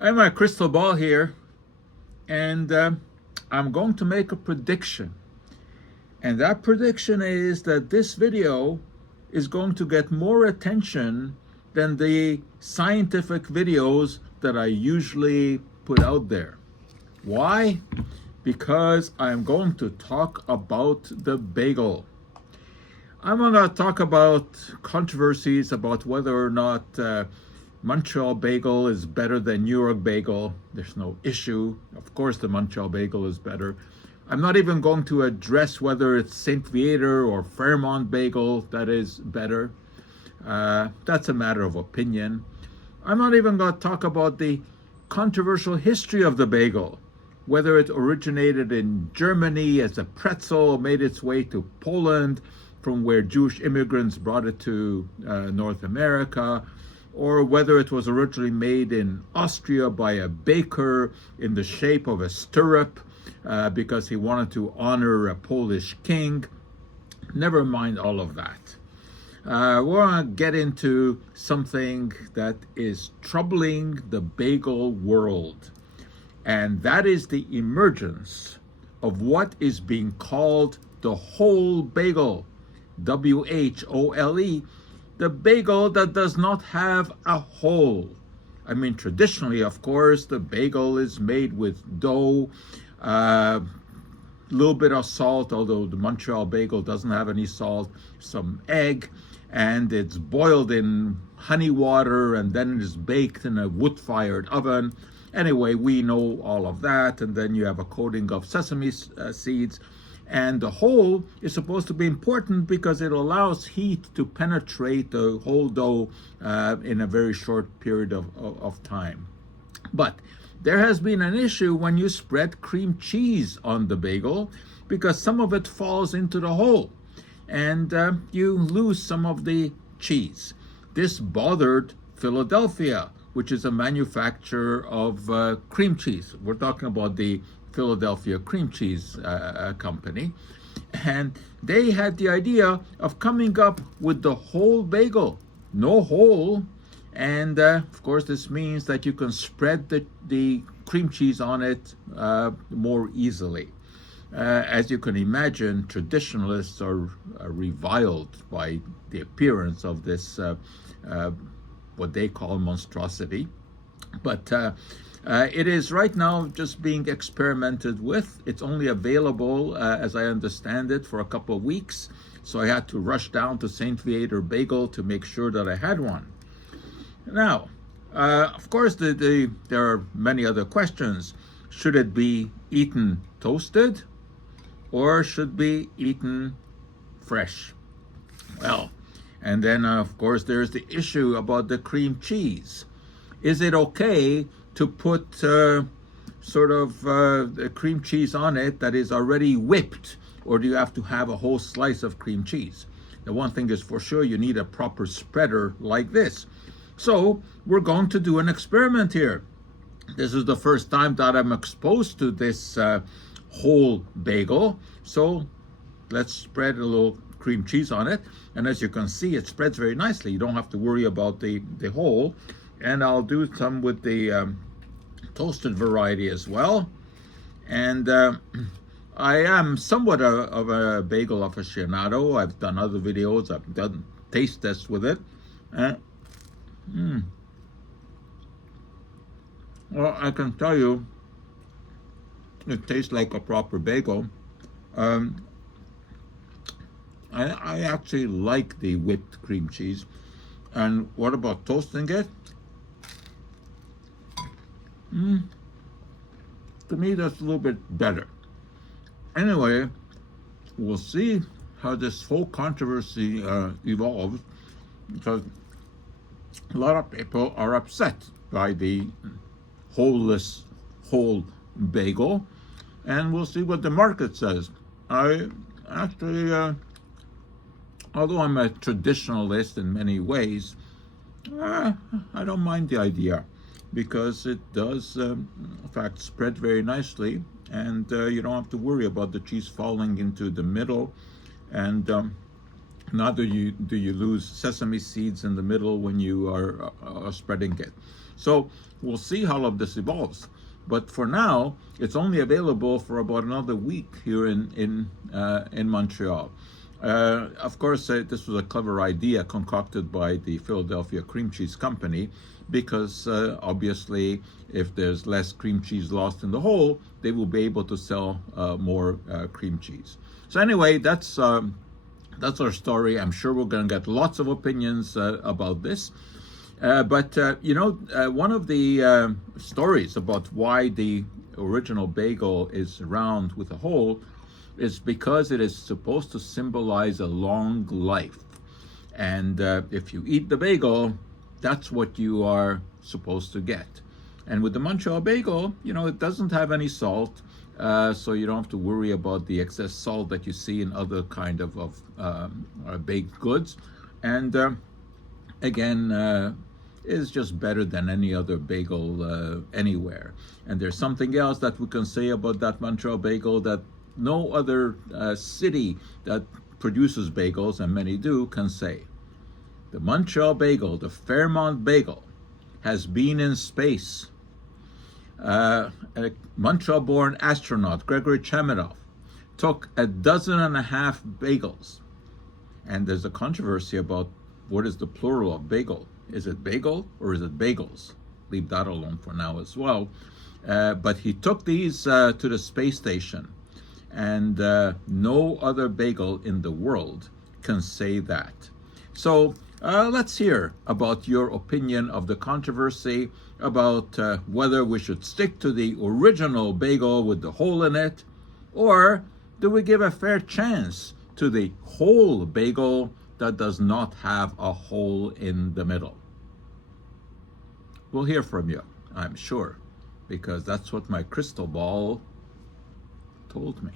I have my crystal ball here, and I'm going to make a prediction. And that prediction is that this video is going to get more attention than the scientific videos that I usually put out there. Why? Because I'm going to talk about the bagel. I'm going to talk about controversies about whether or not Montreal bagel is better than New York bagel. There's no issue. Of course, the Montreal bagel is better. I'm not even going to address whether it's St. Viator or Fairmont bagel that is better. That's a matter of opinion. I'm not even going to talk about the controversial history of the bagel, whether it originated in Germany as a pretzel, made its way to Poland, from where Jewish immigrants brought it to North America, or whether it was originally made in Austria by a baker in the shape of a stirrup because he wanted to honor a Polish king. Never mind all of that. We're going to get into something that is troubling the bagel world, and that is the emergence of what is being called the whole bagel, WHOLE, the bagel that does not have a hole. I mean, traditionally, of course, the bagel is made with dough, a little bit of salt, although the Montreal bagel doesn't have any salt, some egg, and it's boiled in honey water, and then it is baked in a wood-fired oven. Anyway, we know all of that, and then you have a coating of sesame seeds. And the hole is supposed to be important because it allows heat to penetrate the whole dough in a very short period of time. But there has been an issue when you spread cream cheese on the bagel because some of it falls into the hole and you lose some of the cheese. This bothered Philadelphia, which is a manufacturer of cream cheese. We're talking about the Philadelphia Cream Cheese Company. And they had the idea of coming up with the whole bagel, no hole. And of course, this means that you can spread the cream cheese on it more easily. As you can imagine, traditionalists are reviled by the appearance of this, what they call monstrosity. But it is right now just being experimented with. It's only available, as I understand it, for a couple of weeks. So I had to rush down to St. Viator Bagel to make sure that I had one. Now, of course, there are many other questions. Should it be eaten toasted or should be eaten fresh? Well, and then, of course, there's the issue about the cream cheese. Is it okay to put sort of the cream cheese on it that is already whipped, or do you have to have a whole slice of cream cheese? The one thing is for sure, you need a proper spreader like this. So we're going to do an experiment here. This is the first time that I'm exposed to this whole bagel. So let's spread a little cream cheese on it. And as you can see, it spreads very nicely. You don't have to worry about the hole. And I'll do some with the toasted variety as well. And I am somewhat of a bagel aficionado. I've done other videos. I've done taste tests with it. Well, I can tell you, it tastes like a proper bagel. I actually like the whipped cream cheese. And what about toasting it? To me, that's a little bit better. Anyway, we'll see how this whole controversy evolves, because a lot of people are upset by the whole bagel, and we'll see what the market says. I actually, although I'm a traditionalist in many ways, I don't mind the idea, because it does, in fact, spread very nicely, and you don't have to worry about the cheese falling into the middle, and neither do you lose sesame seeds in the middle when you are spreading it. So we'll see how all of this evolves. But for now, it's only available for about another week here in Montreal. Of course, this was a clever idea concocted by the Philadelphia Cream Cheese Company, because obviously, if there's less cream cheese lost in the hole, they will be able to sell more cream cheese. So anyway, that's our story. I'm sure we're going to get lots of opinions about this. But one of the stories about why the original bagel is round with a hole is because it is supposed to symbolize a long life. And if you eat the bagel, that's what you are supposed to get. And with the Montreal bagel, it doesn't have any salt, so you don't have to worry about the excess salt that you see in other kind of baked goods. And again, is just better than any other bagel anywhere. And there's something else that we can say about that Montreal bagel that no other city that produces bagels, and many do, can say. The Montreal bagel, the Fairmont bagel, has been in space. A Montreal-born astronaut, Gregory Cheminov, took 12.5 bagels. And there's a controversy about what is the plural of bagel. Is it bagel or is it bagels? Leave that alone for now as well. But he took these to the space station, and no other bagel in the world can say that. So let's hear about your opinion of the controversy about whether we should stick to the original bagel with the hole in it, or do we give a fair chance to the whole bagel that does not have a hole in the middle? We'll hear from you, I'm sure, because that's what my crystal ball told me.